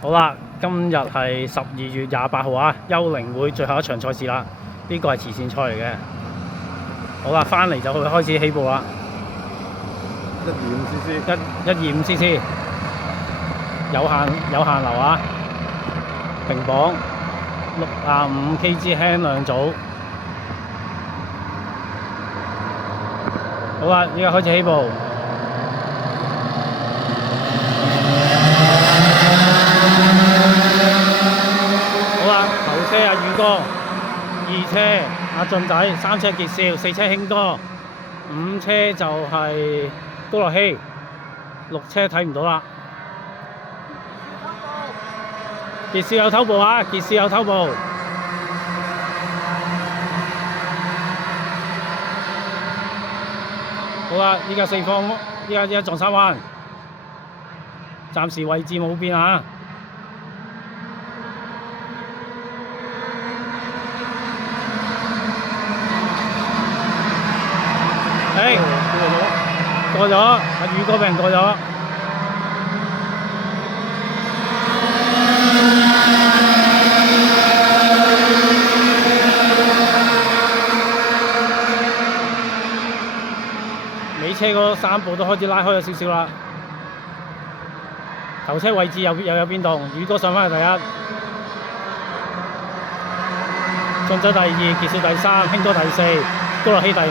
好啦，今日係12月28號啊，幽靈會最後一場賽事啦。呢個係慈善賽嚟嘅。好啦，翻嚟就開始起步啦。125cc，有限流啊。平磅65kg輕兩組。好啦，依家開始起步。頭車阿宇哥，2車阿俊仔，3車傑少，4車興哥，5車就係高樂希，6車睇唔到啦。傑少有偷步啊！傑少有偷步。好啦，依家4方，依家撞山灣，暫時位置冇變啊！過咗，阿宇哥俾人過咗。尾車嗰3步都開始拉開咗少少啦。頭車位置又有變動，宇哥上返去第1，進咗第2，傑少第3，興哥第4，高樂希第5。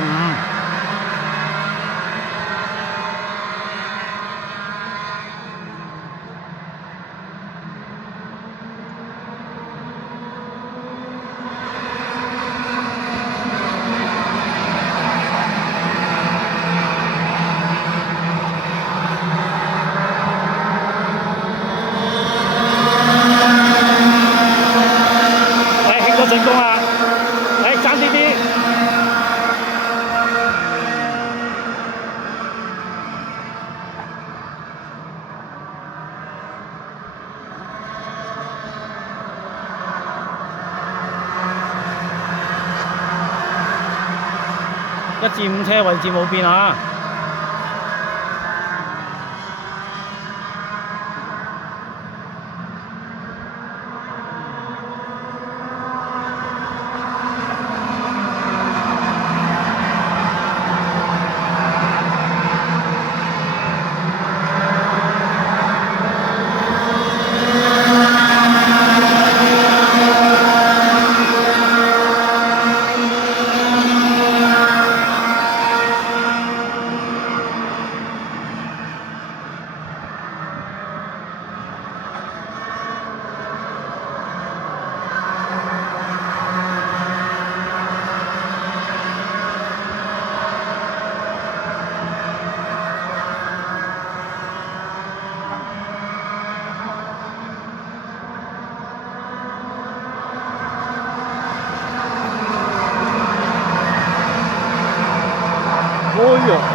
進攻啦！爭啲。1至5車位置冇變啊！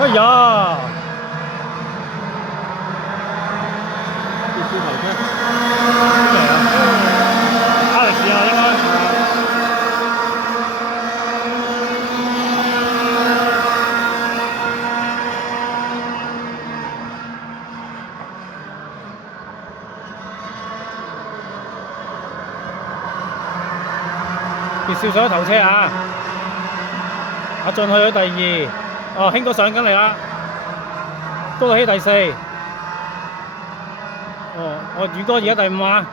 哎呀！傑少頭車，邊嚟啊？Alex啊，應該。傑少上咗頭車啊！阿俊去咗第2。興哥上緊嚟啦，高樂希第4。宇哥而家第5啊。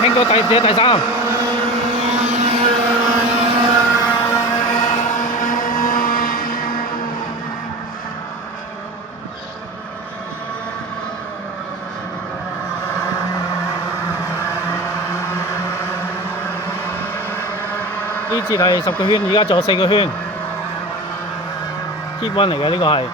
興哥第3。呢節係10個圈，而家仲有4個圈。Keep one 嚟嘅呢個係。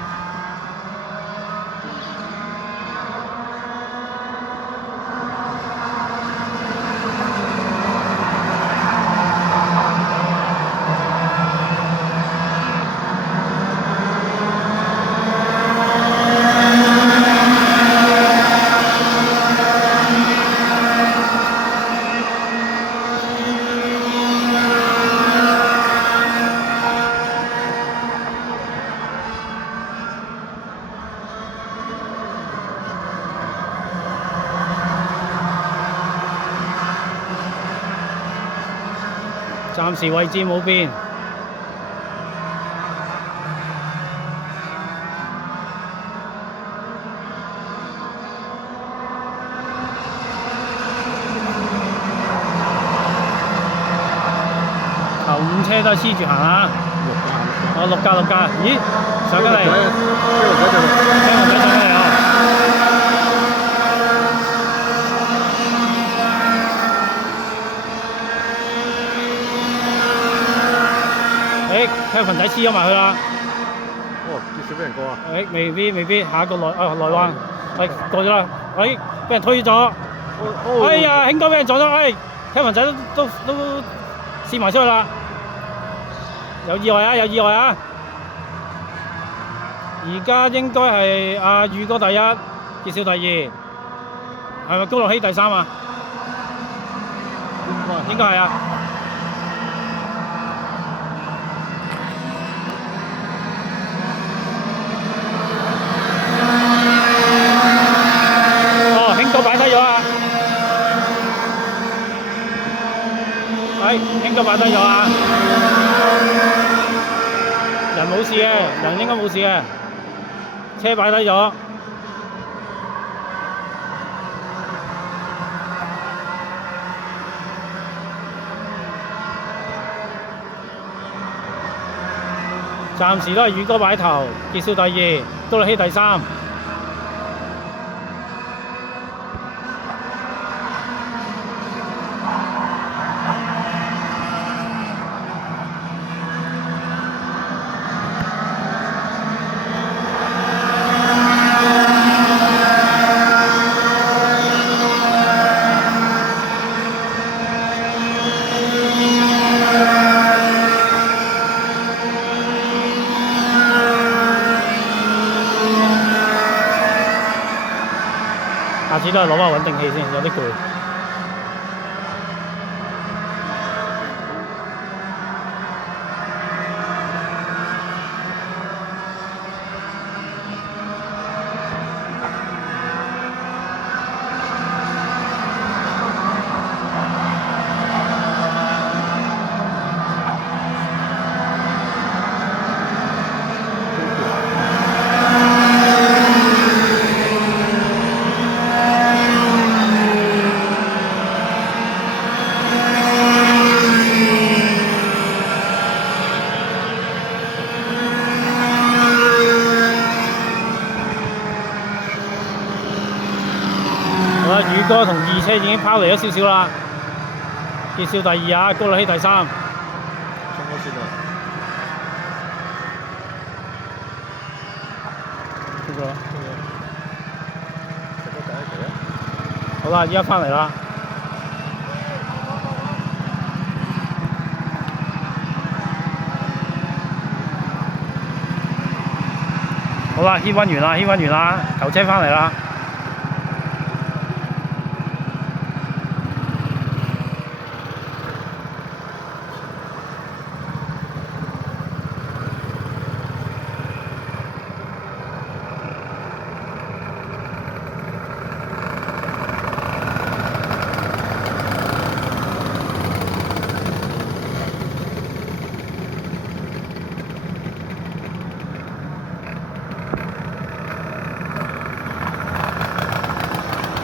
暫時位置冇變。頭五車都係黐住行啊！哦，6架，咦？上緊嚟，聽個仔上緊嚟啊！Kevin 仔黐咗埋去啦！哦，結少俾人過啊！未必，下一個內彎，過咗啦！俾人推咗！哎呀，興哥俾人撞咗！Kevin 仔都試埋出去啦！有意外啊！而家應該係阿宇哥第一，傑少第二，係咪高樂希第三啊？應該係啊！哦，興哥擺低咗啊！興哥擺低咗啊！人冇事嘅，人應該冇事嘅，車擺低咗。暫時都係宇哥擺頭，傑少第二，高樂希第三。下次都係攞翻穩定器先，有啲攰。宇哥同二車已經拋離咗少少啦，傑少第二啊，高樂希第三。衝咗先啊！邊個？食咗第一期啊！好啦，依家翻嚟啦。好啦，牽溫完啦，頭車翻嚟啦。